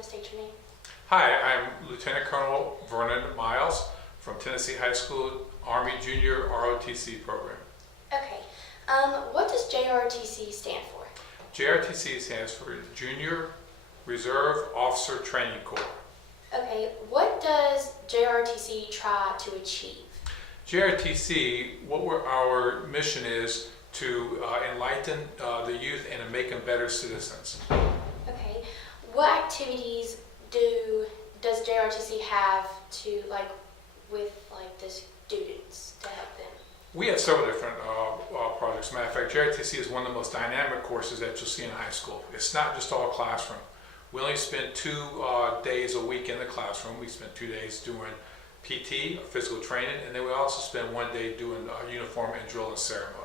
want to state your name? Hi, I'm Lieutenant Colonel Vernon Miles from Tennessee High School Army Junior ROTC program. Okay. What does JROTC stand for? JRTC stands for Junior Reserve Officer Training Corps. Okay. What does JROTC try to achieve? JRTC, our mission is to enlighten the youth and to make them better citizens. Okay. What activities does JROTC have to with the students to help them? We have several different projects. As a matter of fact, JRTC is one of the most dynamic courses that you'll see in high school. It's not just all classroom. We only spend 2 days a week in the classroom. We spend 2 days doing PT, or physical training, and then we also spend 1 day doing uniform and drill and ceremony.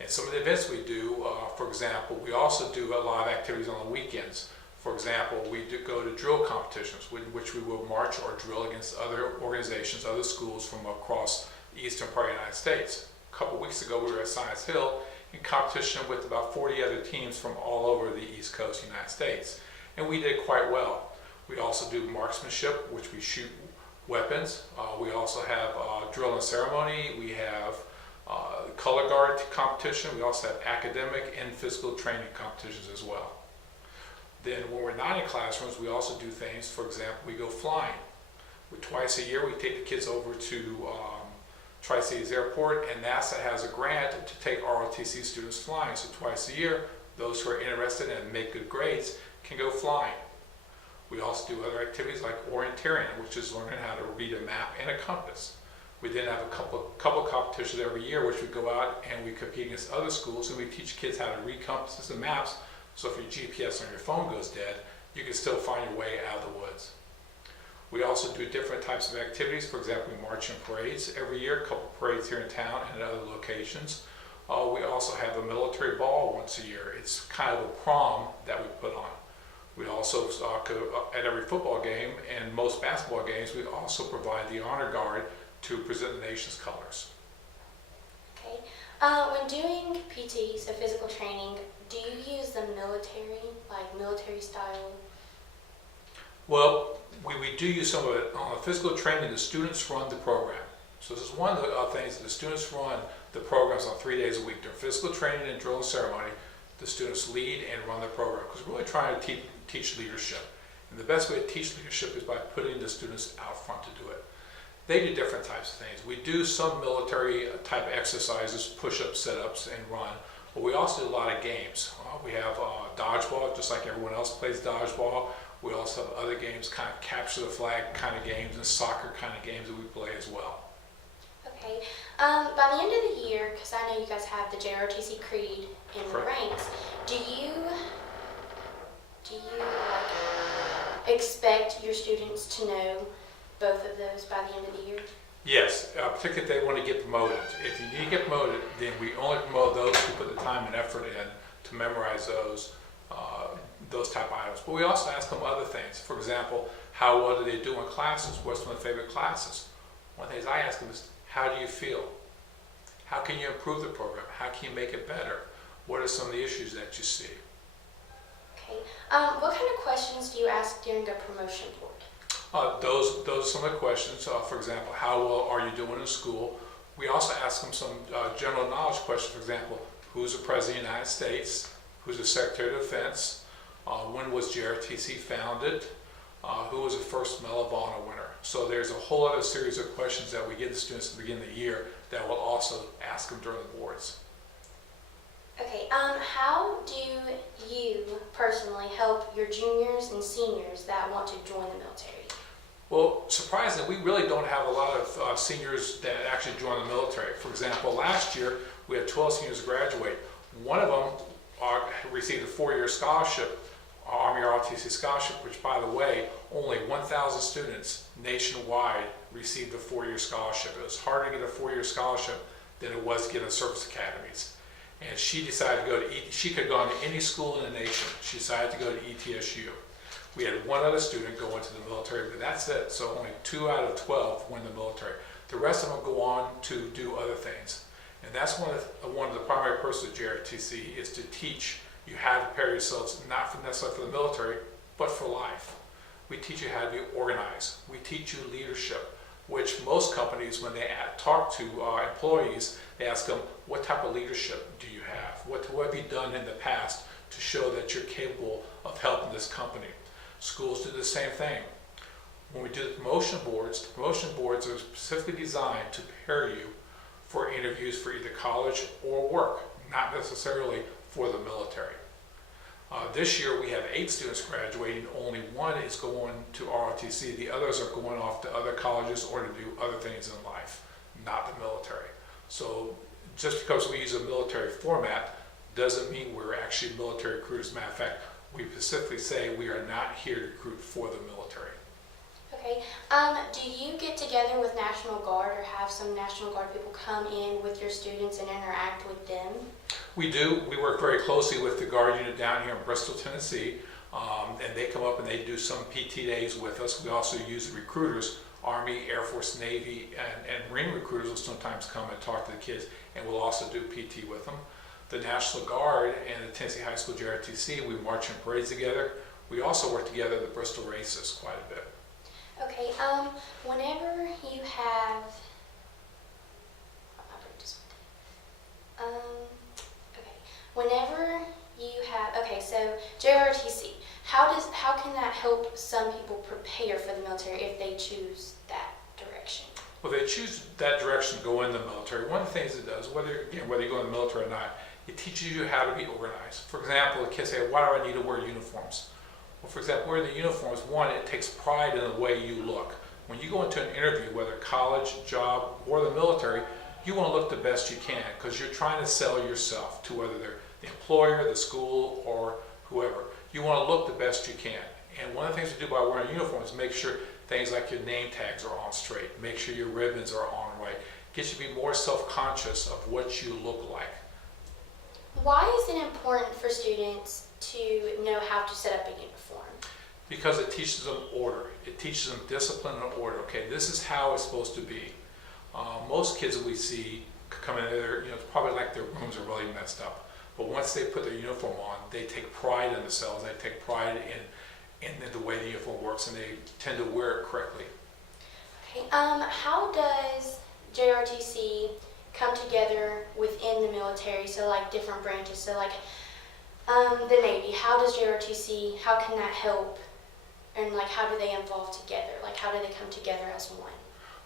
And some of the events we do, for example, we also do a lot of activities on the weekends. For example, we do go to drill competitions, which we will march or drill against other organizations, other schools from across the eastern part of the United States. A couple weeks ago, we were at Science Hill in competition with about 40 other teams from all over the East Coast of the United States. And we did quite well. We also do marksmanship, which we shoot weapons. We also have drill and ceremony. We have color guard competition. We also have academic and physical training competitions as well. Then when we're not in classrooms, we also do things. For example, we go flying. Twice a year, we take the kids over to Tri-Cities Airport, and NASA has a grant to take ROTC students flying. So twice a year, those who are interested and make good grades can go flying. We also do other activities like orienteering, which is learning how to read a map and a compass. We then have a couple competitions every year, which we go out and we compete against other schools, and we teach kids how to read compasses and maps. So if your GPS on your phone goes dead, you can still find your way out of the woods. We also do different types of activities. For example, we march in parades every year, a couple parades here in town and at other locations. We also have a military ball once a year. It's kind of a prom that we put on. We also, at every football game and most basketball games, we also provide the honor guard to present the nation's colors. Okay. When doing PT, so physical training, do you use the military style? Well, we do use some of it. On the physical training, the students run the program. So this is one of the things that the students run the programs on 3 days a week. During physical training and drill and ceremony, the students lead and run the program because we're really trying to teach leadership. And the best way to teach leadership is by putting the students out front to do it. They do different types of things. We do some military type exercises, push-ups, sit-ups, and run. But we also do a lot of games. We have dodgeball, just like everyone else plays dodgeball. We also have other games, kind of capture the flag kind of games and soccer kind of games that we play as well. Okay. By the end of the year, because I know you guys have the JROTC Creed in the ranks, do you expect your students to know both of those by the end of the year? Yes, particularly if they want to get promoted. If you need to get promoted, then we only promote those who put the time and effort in to memorize those type of items. But we also ask them other things. For example, how well do they do in classes? What's one of their favorite classes? One of the things I ask them is, how do you feel? How can you improve the program? How can you make it better? What are some of the issues that you see? Okay. What kind of questions do you ask during a promotion board? Those are some of the questions. For example, how well are you doing in school? We also ask them some general knowledge questions. For example, who's the President of the United States? Who's the Secretary of Defense? When was JRTC founded? Who was the first Medal of Honor winner? So there's a whole other series of questions that we give the students at the beginning of the year that we'll also ask them during the boards. Okay, how do you personally help your juniors and seniors that want to join the military? Well, surprisingly, we really don't have a lot of seniors that actually join the military. For example, last year we had 12 seniors graduate. One of them received a 4-year scholarship, Army ROTC scholarship, which, by the way, only 1,000 students nationwide received a 4-year scholarship. It was harder to get a 4-year scholarship than it was to get in service academies. And she decided to go to, she could have gone to any school in the nation. She decided to go to ETSU. We had one other student go into the military, but that's it. So only 2 out of 12 went in the military. The rest of them go on to do other things. And that's one of the primary purposes of JRTC is to teach you how to prepare yourselves, not necessarily for the military, but for life. We teach you how to be organized. We teach you leadership, which most companies, when they talk to employees, they ask them, what type of leadership do you have? What have you done in the past to show that you're capable of helping this company? Schools do the same thing. When we do the promotion boards are specifically designed to prepare you for interviews for either college or work, not necessarily for the military. This year we have 8 students graduating. Only 1 is going to ROTC. The others are going off to other colleges or to do other things in life, not the military. So just because we use a military format doesn't mean we're actually military recruiters. Matter of fact, we specifically say we are not here to recruit for the military. Okay. Do you get together with National Guard or have some National Guard people come in with your students and interact with them? We do. We work very closely with the Guard unit down here in Bristol, Tennessee, and they come up and they do some PT days with us. We also use the recruiters, Army, Air Force, Navy, and Marine recruiters will sometimes come and talk to the kids, and we'll also do PT with them. The National Guard and the Tennessee High School JROTC, we march in parades together. We also work together at the Bristol races quite a bit. Okay, whenever you have, so JROTC, how can that help some people prepare for the military if they choose that direction? Well, they choose that direction to go in the military. One of the things it does, whether you go in the military or not, it teaches you how to be organized. For example, the kids say, why do I need to wear uniforms? Well, for example, wearing the uniforms, one, it takes pride in the way you look. When you go into an interview, whether college, job, or the military, you want to look the best you can because you're trying to sell yourself to whether they're the employer, the school, or whoever. You want to look the best you can. And one of the things we do by wearing a uniform is make sure things like your name tags are on straight, make sure your ribbons are on right, gets you to be more self-conscious of what you look like. Why is it important for students to know how to set up a uniform? Because it teaches them order. It teaches them discipline and order. Okay, this is how it's supposed to be. Most kids that we see come in there, it's probably like their rooms are really messed up. But once they put their uniform on, they take pride in themselves. They take pride in the way the uniform works, and they tend to wear it correctly. Okay. How does JROTC come together within the military? So like different branches. So like the Navy. How does JROTC? How can that help? And like how do they involve together? Like how do they come together as one?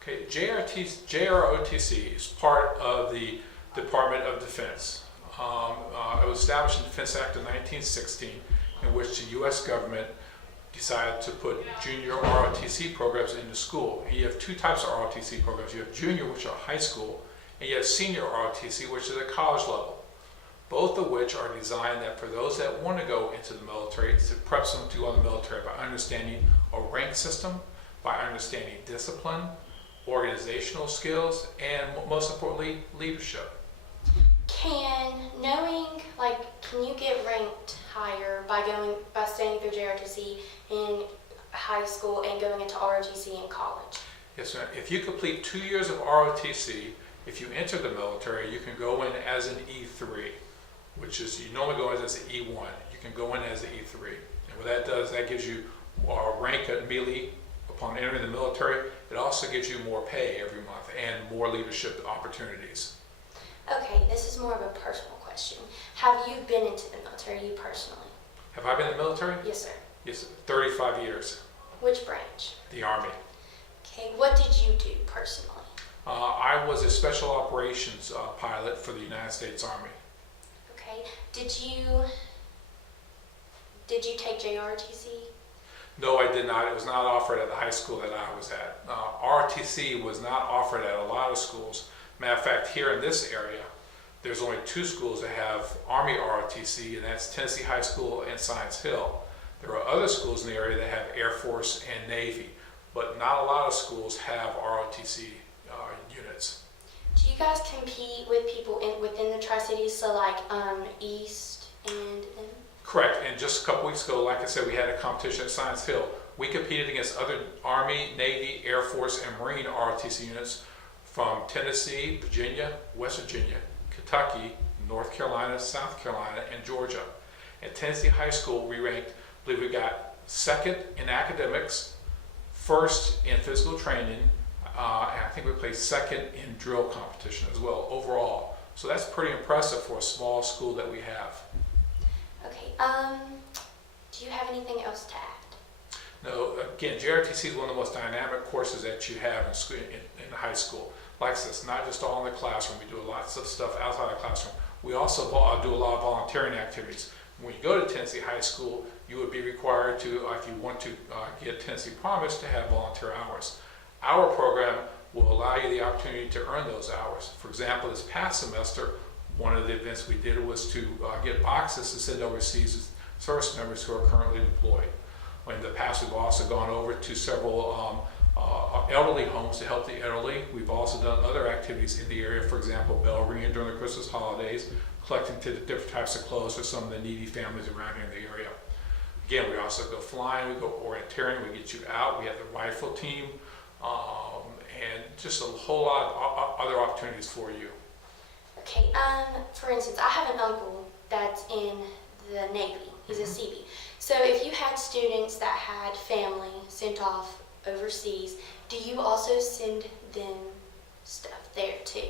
Okay, JROTC is part of the Department of Defense. It was established in the Defense Act of 1916, in which the U.S. government decided to put junior ROTC programs into school. And you have 2 types of ROTC programs. You have junior, which are high school, and you have senior ROTC, which is at college level. Both of which are designed that for those that want to go into the military, to prep them to go in the military by understanding a rank system, by understanding discipline, organizational skills, and most importantly, leadership. Can you get ranked higher by staying through JROTC in high school and going into ROTC in college? Yes, ma'am. If you complete 2 years of ROTC, if you enter the military, you can go in as an E3, which is, you normally go in as an E1. You can go in as an E3. And what that does, that gives you a rank immediately upon entering the military. It also gives you more pay every month and more leadership opportunities. Okay, this is more of a personal question. Have you been into the military, you personally? Have I been in the military? Yes, sir. Yes, 35 years. Which branch? The Army. Okay, what did you do personally? I was a special operations pilot for the United States Army. Okay, did you take JROTC? No, I did not. It was not offered at the high school that I was at. ROTC was not offered at a lot of schools. Matter of fact, here in this area, there's only 2 schools that have Army ROTC, and that's Tennessee High School and Science Hill. There are other schools in the area that have Air Force and Navy, but not a lot of schools have ROTC units. Do you guys compete with people within the Tri-Cities, so like East and them? Correct, and just a couple weeks ago, like I said, we had a competition at Science Hill. We competed against other Army, Navy, Air Force, and Marine ROTC units from Tennessee, Virginia, West Virginia, Kentucky, North Carolina, South Carolina, and Georgia. At Tennessee High School, we ranked, I believe we got second in academics, first in physical training, and I think we placed second in drill competition as well overall. So that's pretty impressive for a small school that we have. Okay. Do you have anything else to add? No, again, JROTC is one of the most dynamic courses that you have in school, in high school. Like I said, it's not just all in the classroom. We do lots of stuff outside the classroom. We also do a lot of volunteering activities. When you go to Tennessee High School, you would be required to, if you want to get Tennessee Promise, to have volunteer hours. Our program will allow you the opportunity to earn those hours. For example, this past semester, one of the events we did was to get boxes to send overseas to service members who are currently deployed. In the past, we've also gone over to several elderly homes to help the elderly. We've also done other activities in the area, for example, bell ringing during the Christmas holidays, collecting different types of clothes for some of the needy families around here in the area. Again, we also go flying, we go orienteering, we get you out, we have the rifle team, and just a whole lot of other opportunities for you. Okay, for instance, I have an uncle that's in the Navy. He's a CB. So if you had students that had family sent off overseas, do you also send them stuff there too?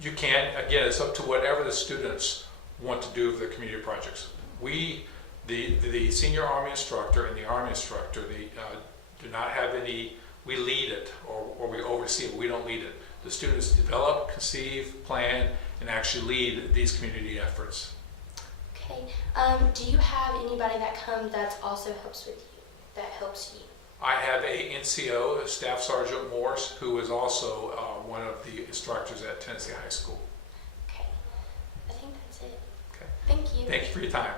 You can. Again, it's up to whatever the students want to do with their community projects. We, the senior Army instructor and the Army instructor, they do not have any, we lead it or we oversee it, we don't lead it. The students develop, conceive, plan, and actually lead these community efforts. Okay. Do you have anybody that comes that also helps with you, that helps you? I have a NCO, Staff Sergeant Morse, who is also one of the instructors at Tennessee High School. Okay. I think that's it. Okay. Thank you. Thank you for your time.